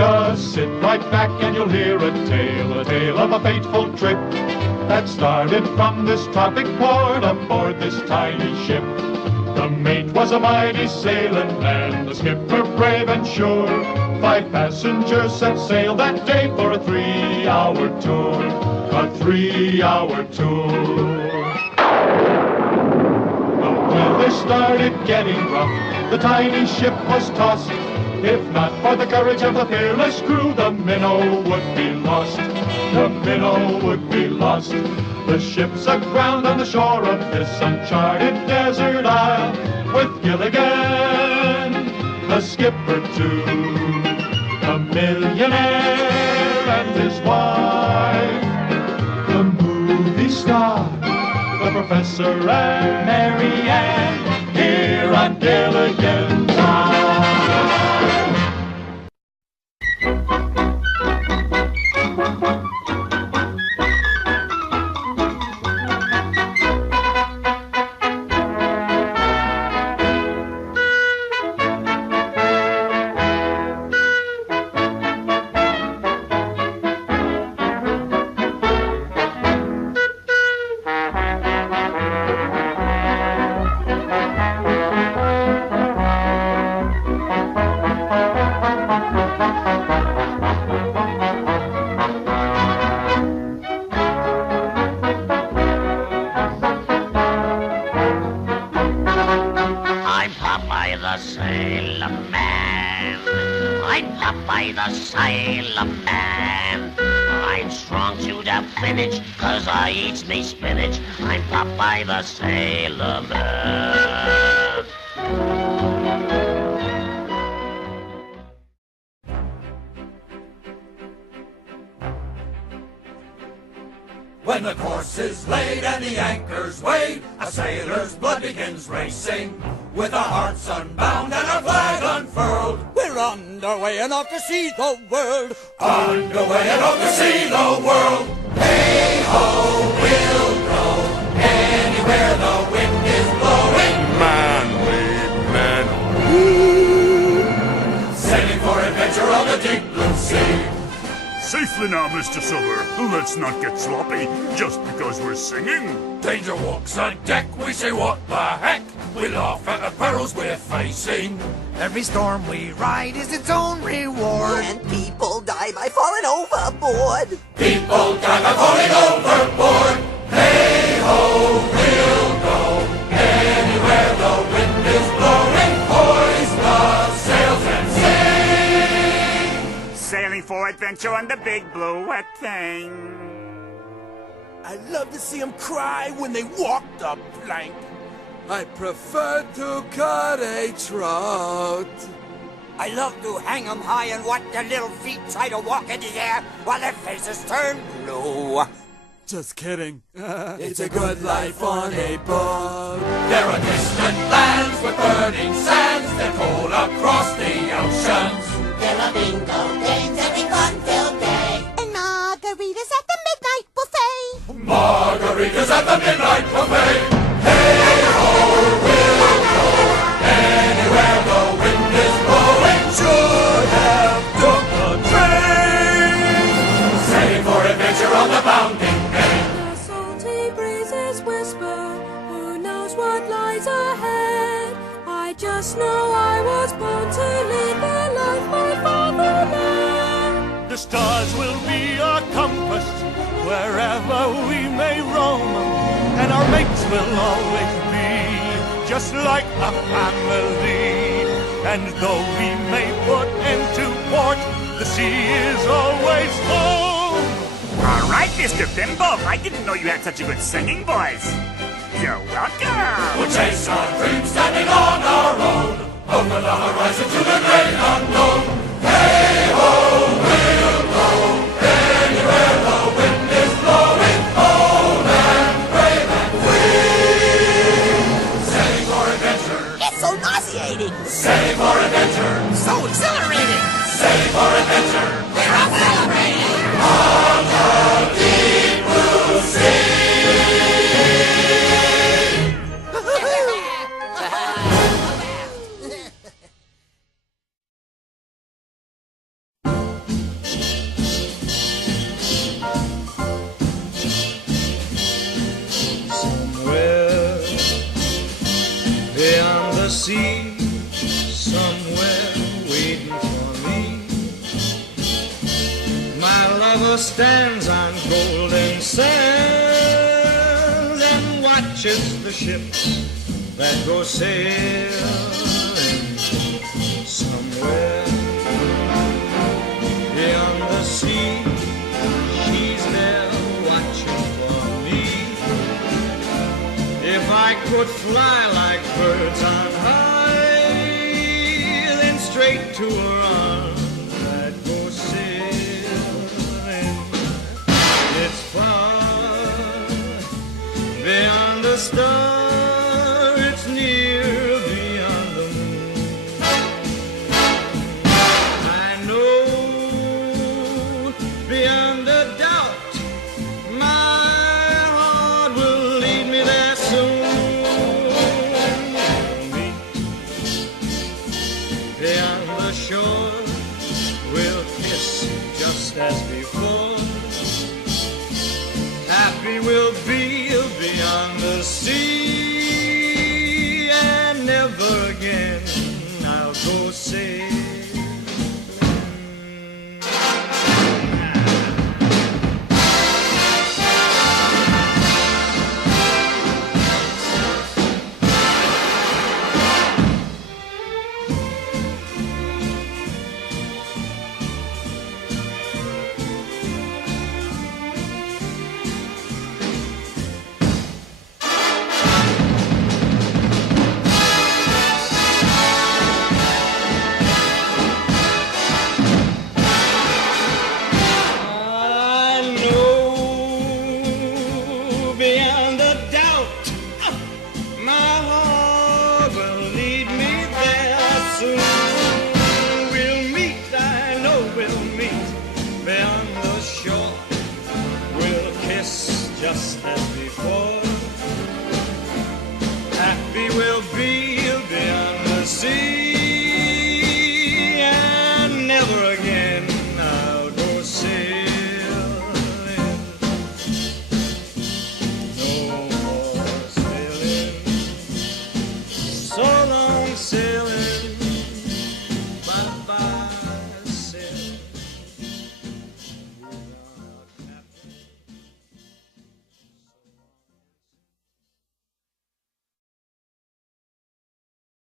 Just sit right back and you'll hear a tale of a fateful trip that started from this tropic port aboard this tiny ship. The mate was a mighty sailing man, the skipper brave and sure. 5 passengers set sail that day for a 3-hour tour, a 3-hour tour. The weather started getting rough, the tiny ship was tossed. If not for the courage of the fearless crew, the minnow would be lost. The minnow would be lost. The ship's aground on the shore of this uncharted desert isle, with Gilligan, the skipper too, a millionaire and his wife, the movie star, the professor and Mary Ann, here on Gilligan's Island. Popeye the Sailor Man. I'm strong to the finish, 'cause I eats me spinach. I'm Popeye the Sailor Man. When the course is laid and the anchor's weighed, a sailor's blood begins racing. With our hearts unbound and our flag unfurled, we're underway and off to see the world. Underway and off to see the world. Hey-ho, we'll go anywhere the wind is blowing. Man, lead man. Sailing for adventure on the deep blue sea. Safely now, Mr. Silver. Let's not get sloppy just because we're singing. Danger walks on deck, we say what the heck. We laugh at the perils we're facing. Every storm we ride is its own reward. And people die by falling overboard. People die by falling overboard. Hey-ho, we'll go anywhere the wind is blowing. Hoist the sails and sing. Sailing for adventure on the big blue wet thing. I love to see them cry when they walk the plank. I prefer to cut a trout. I love to hang 'em high and watch their little feet try to walk in the air while their faces turn blue. Just kidding. It's a good life on a boat. There are distant lands with burning sands that roll across the oceans. There are bingo games every fun-filled day. And margaritas at the midnight buffet. Margaritas at the midnight buffet. Hey-ho, we'll go anywhere the wind is blowing. Should have took the train. Sailing for adventure on the bounding main. The salty breezes whisper, who knows what lies ahead. I just know I was born to lead the life my father led. The stars will be our compass wherever we may roam, and our mates will always be just like a family. And though we may put into port, the sea is always home. All right, Mr. Bimbo, I didn't know you had such a good singing voice. You're welcome. We'll chase our dreams standing on our own, over the horizon to the great unknown. Hey-ho, we'll go anywhere the wind is blowing. Bold and brave and free. Sailing for adventure. It's so nauseating. Sailing for adventure. So exhilarating. Sailing for adventure. We're all celebrating. On the deep blue sea. stands on golden sands and watches the ships that go sailing somewhere beyond the sea. She's there watching for me. If I could fly like birds on high, then straight to her arms I'd go sailing. It's far beyond the star, it's near beyond the moon. I know beyond a doubt my heart will lead me there soon. We'll meet beyond the shore, we'll kiss just as before. Happy we'll be beyond the sea, and never again I'll go sailing. Beyond a doubt, my heart will lead me there soon. We'll meet, I know we'll meet beyond the shore. We'll kiss just as before. Happy we'll be beyond the sea.